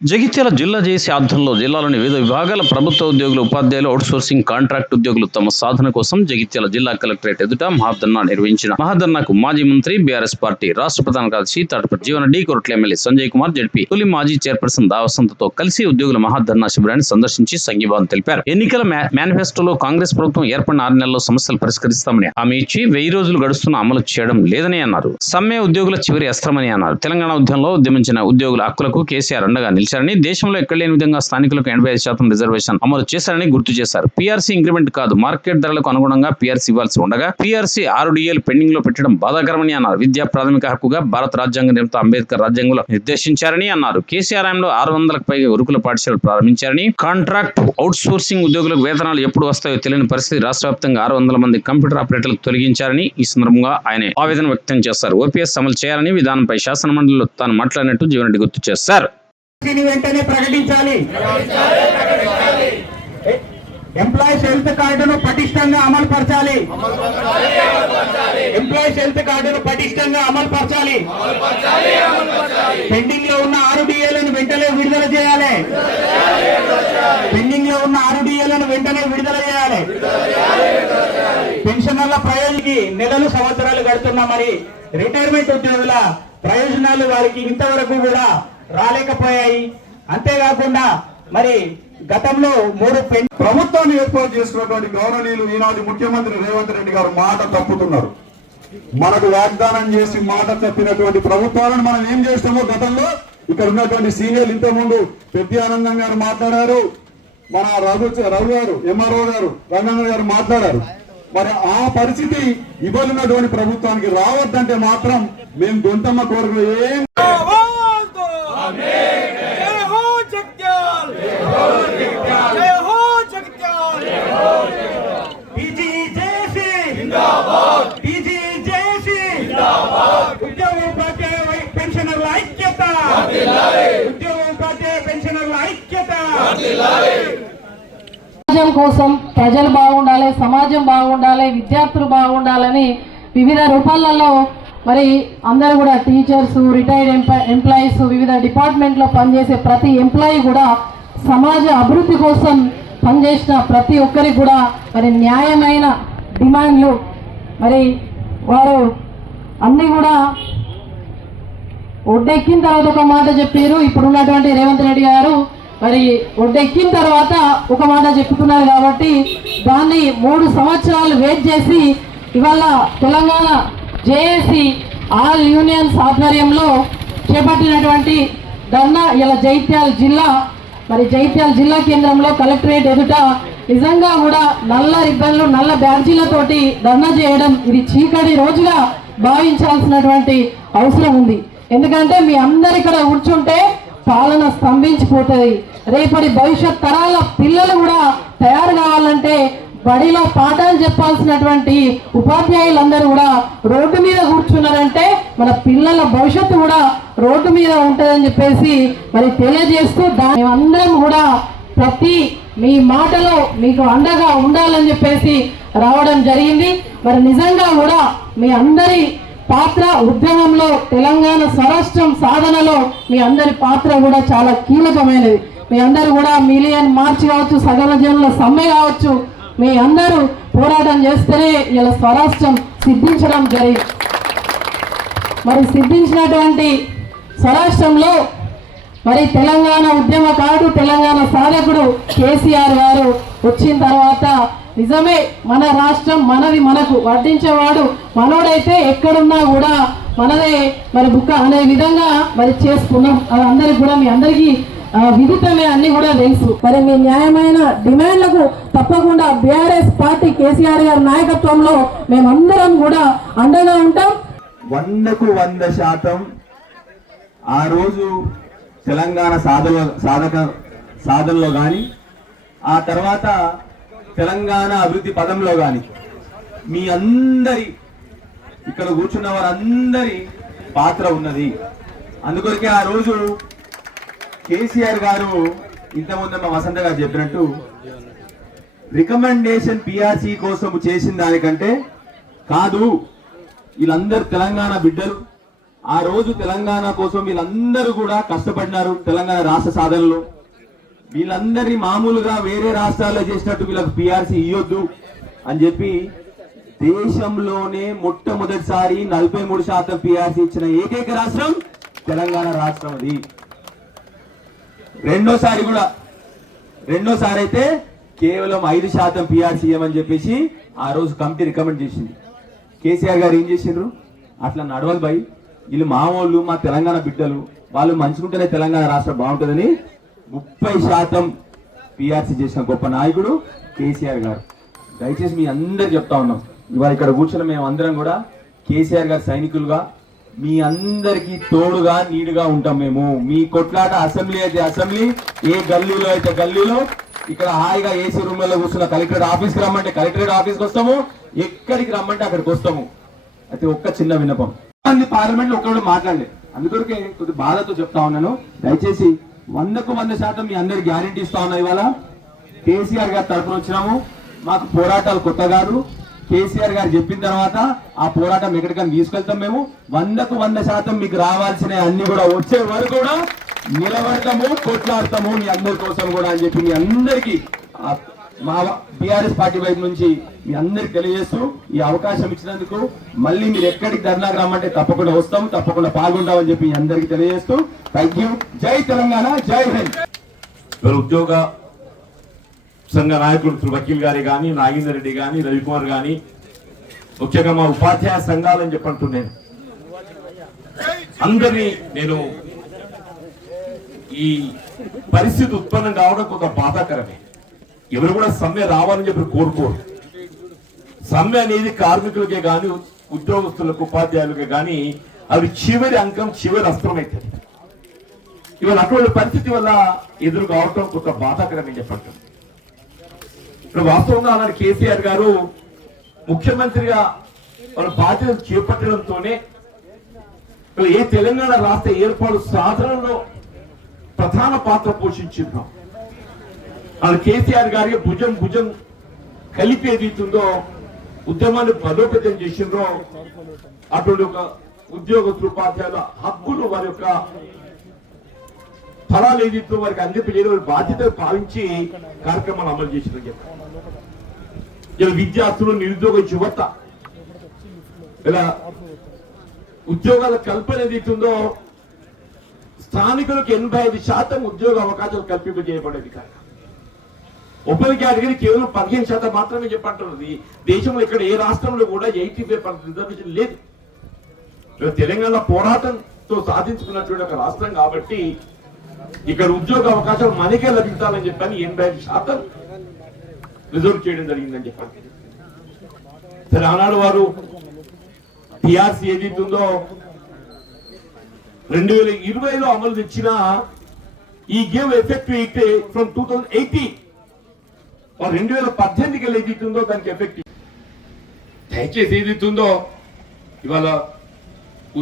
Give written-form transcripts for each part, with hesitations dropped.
జగిత్యాల జిల్లా జేసీ ఆధ్వర్యంలో జిల్లాలోని వివిధ విభాగాల ప్రభుత్వ ఉద్యోగులు, ఉపాధ్యాయులు, అవుట్సోర్సింగ్ కాంట్రాక్ట్ ఉద్యోగులు తమ సాధన కోసం జగిత్యాల జిల్లా కలెక్టరేట్ ఎదుట మహాధర్నా నిర్వహించిన మహాధర్నాకు మాజీ మంత్రి, బీఆర్ఎస్ పార్టీ రాష్ట్ర ప్రధాన కార్యదర్శి తాటిపర్తి జీవన్రెడ్డి, కొరట్ల ఎమ్మెల్యే సంజయ్ కుమార్, జడ్పీ తొలి మాజీ చైర్పర్సన్ దావసంతతో కలిసి ఉద్యోగుల మహాధర్నా శిబిరాన్ని సందర్శించి సంఘీభావం తెలిపారు. ఎన్నికల మేనిఫెస్టోలో కాంగ్రెస్ ప్రభుత్వం ఏర్పడిన 6 నెలల్లో సమస్యలు పరిష్కరిస్తామని హామీ ఇచ్చి 1000 రోజులు గడుస్తున్న అమలు చేయడం లేదని అన్నారు. సమ్మె ఉద్యోగుల చివరి అస్త్రమని అన్నారు. తెలంగాణ ఉద్యమంలో ఉద్యమించిన ఉద్యోగుల హక్కులకు కేసీఆర్ అండగా నిలిచారని, దేశంలో ఎక్కడ లేని విధంగా స్థానికులకు 85% రిజర్వేషన్ అమలు చేశారని గుర్తు చేశారు. పీఆర్సీ ఇంక్రిమెంట్ కాదు, మార్కెట్ ధరలకు అనుగుణంగా పీఆర్సీ ఇవ్వాల్సి ఉండగా పీఆర్సీ 6 డిఏలు పెండింగ్ లో పెట్టడం బాధాకరమని అన్నారు. విద్యా ప్రాథమిక హక్కుగా భారత రాజ్యాంగ నిర్మాత అంబేద్కర్ రాజ్యాంగంలో నిర్దేశించారని అన్నారు. కేసీఆర్ హయాంలో 600లకు పైగా గురుకుల పాఠశాలలు ప్రారంభించారని, కాంట్రాక్ట్ అవుట్ సోర్సింగ్ ఉద్యోగులకు వేతనాలు ఎప్పుడు వస్తాయో తెలియని పరిస్థితి, రాష్ట్ర వ్యాప్తంగా 600 మంది కంప్యూటర్ ఆపరేటర్లకు తొలగించారని ఈ సందర్భంగా ఆయన ఆవేదన వ్యక్తం చేశారు. ఓపీఎస్ అమలు చేయాలని విధానంపై శాసనమండలిలో తాను మాట్లాడినట్టు జీవన్రెడ్డి గుర్తు చేశారు. వెంటనే ప్రకటించాలి. ఎంప్లాయీస్ హెల్త్ కార్డును పటిష్టంగా అమలు పరచాలి. ఎంప్లాయీస్ హెల్త్ కార్డును పటిష్టంగా అమలు పరచాలి. పెండింగ్ లో ఉన్న 6 డిఏలను వెంటనే విడుదల చేయాలి. పెండింగ్ లో ఉన్న 6 డిఏలను వెంటనే విడుదల చేయాలి. పెన్షనర్ల ప్రయోజనకి నెలలు సంవత్సరాలు గడుతున్నా మరి రిటైర్మెంట్ ఉద్యోగుల ప్రయోజనాలు వారికి ఇంతవరకు కూడా రాలేకపోయాయి. అంతేకాకుండా మరి గతంలో 3 ప్రభుత్వాన్ని ఏర్పాటు చేసుకున్నటువంటి గౌరవనీయులు ఈనాటి ముఖ్యమంత్రి రేవంత్ రెడ్డి గారు మాట తప్పుతున్నారు. మనకు వాగ్దానం చేసి మాట తప్పినటువంటి ప్రభుత్వాలను మనం ఏం చేస్తామో గతంలో ఇక్కడ ఉన్నటువంటి సీనియర్లు ఇంతకుముందు పెద్దానందం గారు మాట్లాడారు, మన రఘు గారు, ఎంఆర్ఓ గారు, రంగన్న గారు మాట్లాడారు. మరి ఆ పరిస్థితి ఇవ్వనున్నటువంటి ప్రభుత్వానికి రావద్దంటే మాత్రం మేము గొంతమ్మ కోరికలు ఏం పెన్షనర్ల ఐక్యత, పెన్షనర్ల ఐక్యత. సమాజం కోసం ప్రజలు బాగుండాలి, సమాజం బాగుండాలి, విద్యార్థులు బాగుండాలని వివిధ రూపాలలో మరి అందరూ కూడా టీచర్స్, రిటైర్డ్ ఎంప్లాయీస్, వివిధ డిపార్ట్మెంట్లో పనిచేసే ప్రతి ఎంప్లాయీ కూడా సమాజ అభివృద్ధి కోసం పనిచేసిన ప్రతి ఒక్కరికి కూడా మరి న్యాయమైన డిమాండ్లు మరి వారు అన్నీ కూడా ఒడ్డెక్కిన తర్వాత ఒక మాట చెప్పారు. ఇప్పుడున్నటువంటి రేవంత్ రెడ్డి గారు మరి ఒడ్డెక్కిన తర్వాత ఒక మాట చెప్పుతున్నారు కాబట్టి దాన్ని 3 సంవత్సరాలు వెయిట్ చేసి ఇవాళ తెలంగాణ జేఏసీ ఆల్ యూనియన్స్ ఆధ్వర్యంలో చేపట్టినటువంటి ధర్నా ఇలా జగిత్యాల జిల్లా కేంద్రంలో కలెక్టరేట్ ఎదుట నిజంగా కూడా నల్ల రిబ్బన్లు, నల్ల బ్యాడ్జీలతోటి ధర్నా చేయడం ఇది చీకటి రోజుగా భావించాల్సినటువంటి అవసరం ఉంది. ఎందుకంటే మీ అందరు ఇక్కడ కూర్చుంటే పాలన స్తంభించిపోతుంది. రేపటి భవిష్యత్ తరాల పిల్లలు కూడా తయారు కావాలంటే బడిలో పాఠాలు చెప్పాల్సినటువంటి ఉపాధ్యాయులందరూ కూడా రోడ్డు మీద కూర్చున్నారంటే మన పిల్లల భవిష్యత్తు కూడా రోడ్డు మీద ఉంటుందని చెప్పేసి మరి తెలియజేస్తూ దాని అందరం కూడా ప్రతి మీ మాటలో మీకు అండగా ఉండాలని చెప్పేసి రావడం జరిగింది. మరి నిజంగా కూడా మీ అందరి పాత్ర ఉద్యమంలో, తెలంగాణ స్వరాష్ట్రం సాధనలో మీ అందరి పాత్ర కూడా చాలా కీలకమైనది. మీ అందరూ కూడా మిలియన్ మార్చ్ కావచ్చు, సగల జనుల సమ్మె కావచ్చు, మీ అందరూ పోరాటం చేస్తేనే ఇలా స్వరాష్ట్రం సిద్ధించడం జరిగింది. మరి సిద్ధించినటువంటి స్వరాష్ట్రంలో మరి తెలంగాణ ఉద్యమకారుడు, తెలంగాణ సాధకుడు కేసీఆర్ గారు వచ్చిన తర్వాత నిజమే మన రాష్ట్రం మనది, మనకు వడ్డించేవాడు మనోడైతే ఎక్కడున్నా కూడా మనదే మరి బుక్క అనే విధంగా మరి చేసుకున్నాం. అది అందరికి కూడా మీ అందరికీ విదితమే, అన్ని కూడా తెలుసు. మరి మీ న్యాయమైన డిమాండ్లకు తప్పకుండా బీఆర్ఎస్ పార్టీ కేసీఆర్ గారి నాయకత్వంలో మేమందరం కూడా అండగా ఉంటాం. 100కు 100% ఆ రోజు తెలంగాణ సాధనలో కానీ, ఆ తర్వాత తెలంగాణ అభివృద్ధి పదంలో కానీ మీ అందరి ఇక్కడ కూర్చున్న వారందరి పాత్ర ఉన్నది. అందుకొరకే ఆ రోజు కేసీఆర్ గారు ఇంతకుముందు మా వసంత గారు చెప్పినట్టు రికమెండేషన్ పిఆర్సీ కోసం చేసిన దానికంటే కాదు, వీళ్ళందరూ తెలంగాణ బిడ్డలు, ఆ రోజు తెలంగాణ కోసం వీళ్ళందరూ కూడా కష్టపడినారు. తెలంగాణ రాష్ట్ర సాధనలో వీళ్ళందరినీ మామూలుగా వేరే రాష్ట్రాల్లో చేసినట్టు వీళ్ళకి పిఆర్సీ ఇవ్వద్దు అని చెప్పి దేశంలోనే మొట్టమొదటిసారి 43% పిఆర్సీ ఇచ్చిన ఏకైక రాష్ట్రం తెలంగాణ రాష్ట్రం. అది రెండోసారి అయితే కేవలం 5% పిఆర్సీ ఇవ్వమని చెప్పేసి ఆ రోజు కమిటీ రికమెండ్ చేసింది. కేసీఆర్ గారు ఏం చేసిండ్రు, అట్లా నడవదు భయ్, వీళ్ళు మామూలు మా తెలంగాణ బిడ్డలు, వాళ్ళు మంచుకుంటేనే తెలంగాణ రాష్ట్రం బాగుంటుందని 30% పిఆర్సీ చేసిన గొప్ప నాయకుడు కేసీఆర్ గారు. దయచేసి మీ అందరు చెప్తా ఉన్నాం, ఇవాళ ఇక్కడ కూర్చున్న మేము అందరం కూడా కేసీఆర్ గారి సైనికులుగా మీ అందరికి తోడుగా నీడుగా ఉంటాం. మేము మీ కొట్లాట అసెంబ్లీ అయితే అసెంబ్లీ, ఏ గల్లీలో అయితే గల్లీలో, ఇక్కడ హాయిగా ఏసీ రూమ్లలో కూర్చున్న కలెక్టరేట్ ఆఫీస్కి రమ్మంటే కలెక్టరేట్ ఆఫీస్కి వస్తాము, ఎక్కడికి రమ్మంటే అక్కడికి వస్తాము. అయితే ఒక్క చిన్న విన్నపం, పార్లమెంట్ లో ఒక్కడు మాట్లాడలే, అందుకొరకే కొద్ది బాధతో చెప్తా ఉన్నాను. దయచేసి 100% మీ అందరికి గ్యారంటీ ఇస్తా ఉన్నా. ఇవాళ కేసీఆర్ గారి తరఫున వచ్చినాము, మాకు పోరాటాలు కొత్త కాదు. కేసీఆర్ గారు చెప్పిన తర్వాత ఆ పోరాటం ఎక్కడికైనా తీసుకెళ్తాం. మేము 100% మీకు రావాల్సిన అన్ని కూడా వచ్చే వరకు కూడా నిలబడతాము, కొట్లాడతాము మీ అందరి కోసం కూడా అని చెప్పి మీ అందరికీ మా బీఆర్ఎస్ పార్టీ వైపు నుంచి మీ అందరికి తెలియజేస్తూ ఈ అవకాశం ఇచ్చినందుకు మళ్ళీ మీరు ఎక్కడికి ధర్నాకు రమ్మంటే తప్పకుండా వస్తాం, తప్పకుండా పాల్గొంటామని చెప్పి అందరికి తెలియజేస్తూ థ్యాంక్ యూ. జై తెలంగాణ, జై హింద్. ఉద్యోగ సంఘ నాయకులు శ్రీ వకీల్ గారి కానీ, నాగేందర్ రెడ్డి కానీ, రవికుమార్ కానీ, ముఖ్యంగా మా ఉపాధ్యాయ సంఘాలని చెప్పంటున్నాను అందరినీ నేను ఈ పరిస్థితి ఉత్పన్నం కావడం కొంత బాధాకరమే. ఎవరు కూడా సమ్మె రావాలని చెప్పి కోరుకోరు. సమ్మె అనేది కార్మికులకే కానీ, ఉద్యోగస్తులకు, ఉపాధ్యాయులకే కానీ అవి చివరి అంకం, చివరి అస్త్రం అవుతుంది. ఇవాళ అటువంటి పరిస్థితి వల్ల ఎదురు కావటం కొంత బాధాకరమే చెప్పండి. ఇప్పుడు వాస్తవంగా అలాంటి కేసీఆర్ గారు ముఖ్యమంత్రిగా వాళ్ళ బాధ్యతలు చేపట్టడంతోనే ఏ తెలంగాణ రాష్ట్ర ఏర్పాటు సాధనలో ప్రధాన పాత్ర పోషించిందో, వాళ్ళ కేసీఆర్ గారికి భుజం కలిపి ఏదైతుందో ఉద్యమాన్ని బలోపేతం చేసిండ్రో అటువంటి ఒక ఉద్యోగస్తులు, ఉపాధ్యాయుల హక్కులు, వారి యొక్క ఫలాలు ఏదైతే వారికి అందింపజేయడం వారి బాధ్యతలు భావించి కార్యక్రమాలు అమలు చేసిందని చెప్పారు. ఇలా విద్యార్థులు, నిరుద్యోగ యువత, ఇలా ఉద్యోగాల కల్పన ఏదైతుందో స్థానికులకు 85% ఉద్యోగ అవకాశాలు కల్పింపజేయబడేది కాదు. ఓపెన్ కేటగిరీ కేవలం 15% మాత్రమే చెప్పంటున్నది. దేశంలో ఇక్కడ ఏ రాష్ట్రంలో కూడా 85% రిజర్వేషన్ లేదు. తెలంగాణ పోరాటంతో సాధించుకున్నటువంటి ఒక రాష్ట్రం కాబట్టి ఇక్కడ ఉద్యోగ అవకాశాలు మనకే లభించాలని చెప్పని 85% రిజర్వ్ చేయడం జరిగిందని చెప్పండి. సరే, ఆనాడు వారు టిఆర్సీ ఏదైతుందో 2020లో అమలు తెచ్చిన ఈ గేవ్ ఎఫెక్ట్ ఫ్రమ్ 2018 2018కి ఏదైతుందో దానికి ఎఫెక్ట్. దయచేసి ఏదైతుందో ఇవాళ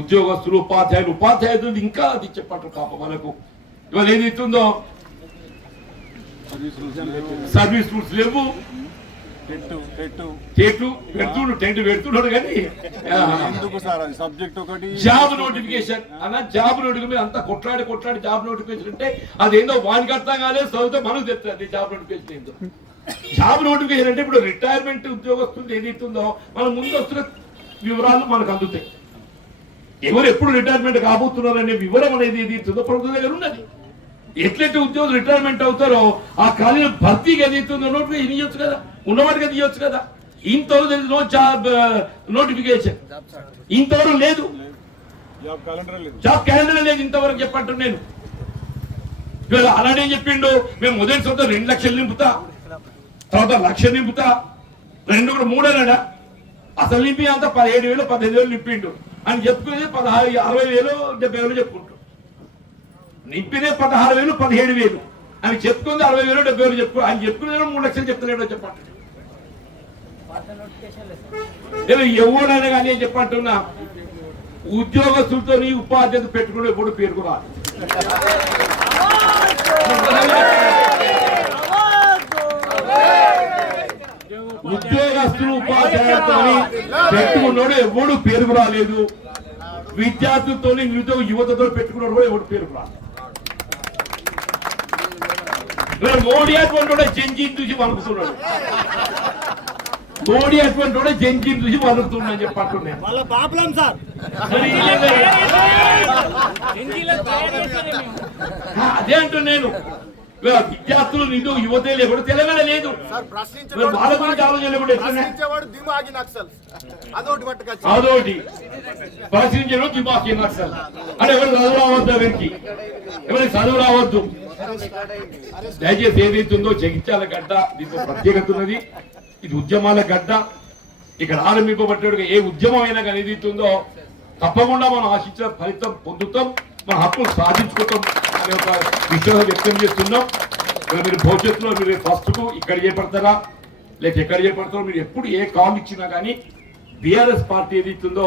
ఉద్యోగస్తులు, ఉపాధ్యాయులు ఇంకా అది చెప్పట్టు పాప మనకు ఇవాళ ఏదైతుందో సర్వీస్ రూల్స్ లేవు. టెంట్ పెడుతున్నాడు కానీ జాబ్ నోటిఫికేషన్ జాబ్ నోటిఫికేషన్ అంతా కొట్లాడి జాబ్ నోటిఫికేషన్ అంటే అదేందో వానికి అర్థం కాలేదు, చదివితే మనకు తెలుస్తుంది జాబ్ నోటిఫికేషన్ ఏందో. జాబ్ నోటిఫికేషన్ అంటే ఇప్పుడు రిటైర్మెంట్ ఉద్యోగస్తులు ఏదైతుందో మన ముందు వస్తున్న వివరాలు మనకు అందుతాయి. ఎవరు ఎప్పుడు రిటైర్మెంట్ కాబోతున్నారు అనే వివరం అనేది ఏదైతుందో ప్రభుత్వం దగ్గర ఉన్నది. ఎట్లయితే ఉద్యోగులు రిటైర్మెంట్ అవుతారో ఆ ఖాళీలు భర్తీగా ఏదైతుందో నోటిఫికేషన్ ఇవ్వచ్చు కదా, ఉన్నవాటిగా తీయొచ్చు కదా. ఇంతవరకు నో జాబ్ నోటిఫికేషన్ ఇంతవరకు లేదు, జాబ్ క్యాలెండర్ లేదు ఇంతవరకు చెప్పంటు నేను. అలానే చెప్పిండు, మేము మొదటి సంవత్సరం 2 లక్షలు నింపుతా, తర్వాత 1 లక్ష నింపుతా, 2 కూడా 3 అన్నాడా. అసలు నింపి అంత 17,000 15,000 నింపిండు అని చెప్పుకునేది 16,000 60,000 70,000 చెప్పుకుంటాం. నింపినే 16,000 17,000 అని చెప్పుకుంది 60,000 70,000 చెప్పు. ఆయన చెప్పుకునే 3 లక్షలు చెప్తలేడో చెప్పండి. ఎవడైనా కానీ చెప్పంటున్నా ఉద్యోగస్తులతో ఉపాధ్యాయులు పెట్టుకుని ఎప్పుడు పేర్కొరాలి. ఉద్యోగస్తులు, ఉపాధ్యాయులతో పెట్టుకున్నాడు ఎవడు పేరుకు రాలేదు. విద్యార్థులతో నిరుద్యోగ యువతతో పెట్టుకున్నాడు కూడా ఎవరి పేరు రాదు. మోడీ అటువంటి జంజీని చూసి వణుకుతున్నాడు. మోడీ అటువంటి జంజీని చూసి వణుకుతున్నాడని చెప్పంటున్నాను. అదే అంటున్నా నేను. విద్యార్థులు నిధు యువతే లేకుండా తెలంగాణ లేదు. వాళ్ళ గురించి ఆలోచన లేకుండా అదొకటి ప్రశ్నించడం దిమాకి నక్సల్ అంటే ఎవరు చదువు రావద్దు, ఎవరికి చదువు రావద్దు. దయచేసి ఏదైతుందో జగిత్యాల గడ్డ దీంతో ప్రత్యేకత ఉన్నది. ఇది ఉద్యమాల గడ్డ. ఇక్కడ ఆరంభింపబడ్డ ఏ ఉద్యమం అయినా కానీ ఏదైతుందో తప్పకుండా మనం ఆశించిన ఫలితం పొందుతాం, మన హక్కులు సాధించుకుంటాం అనే ఒక విశ్వాసం వ్యక్తం చేస్తున్నాం. మీరు భవిష్యత్తులో మీరు ఫస్ట్ కు ఇక్కడ చేపడతారా లేక ఎక్కడ చేపడతారో, మీరు ఎప్పుడు ఏ కాల్ ఇచ్చినా కానీ బీఆర్ఎస్ పార్టీ ఏదైతుందో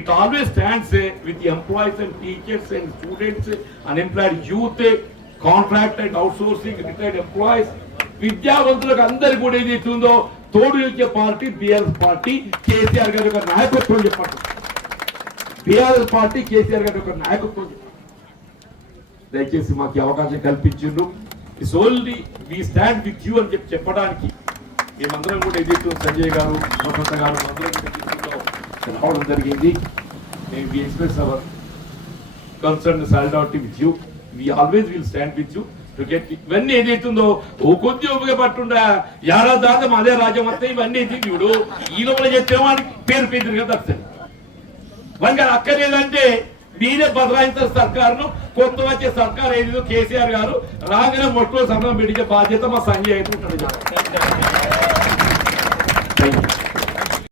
it always stands with employees and teachers and students, unemployed youth, contract and outsourcing, retired employees, విద్యావంతులకు అందరికి కూడా ఏదైతుందో తోడు ఇచ్చే పార్టీ బీఆర్ఎస్ పార్టీ. కేసీఆర్ గారి యొక్క నాయకత్వం చెప్పండి. బీఆర్ఎస్ పార్టీ కేసీఆర్ గారి యొక్క నాయకత్వం చెప్పండి. దయచేసి మాకు అవకాశం కల్పించిండ్రు. It's only we stand with you అని చెప్పడానికి మేమందరం కూడా ఏదైతే సంజయ్ గారు, వసంత గారు అందరం రావడం జరిగింది. మేము we express our concern solidarity with you. We always will stand with you to get ఇవన్నీ ఏదైతుందో ఓ కొద్ది ఉపయోగపట్టుండా యారా దాదం అదే రాజ్యం వస్తాయి. ఇవన్నీ ఇప్పుడు ఈ లోపల చెప్తేమో పేరు పేరు కదా వస్తాయి. మనకి అక్కర్లేదంటే మీరే బదలాయించారు సర్కారును. కొత్త వచ్చే సర్కారు ఏదో కేసీఆర్ గారు రాగానే మొట్టమొదటి సమయం పెట్టించే బాధ్యత మా సంజయ్ అయితే ఉంటాడు.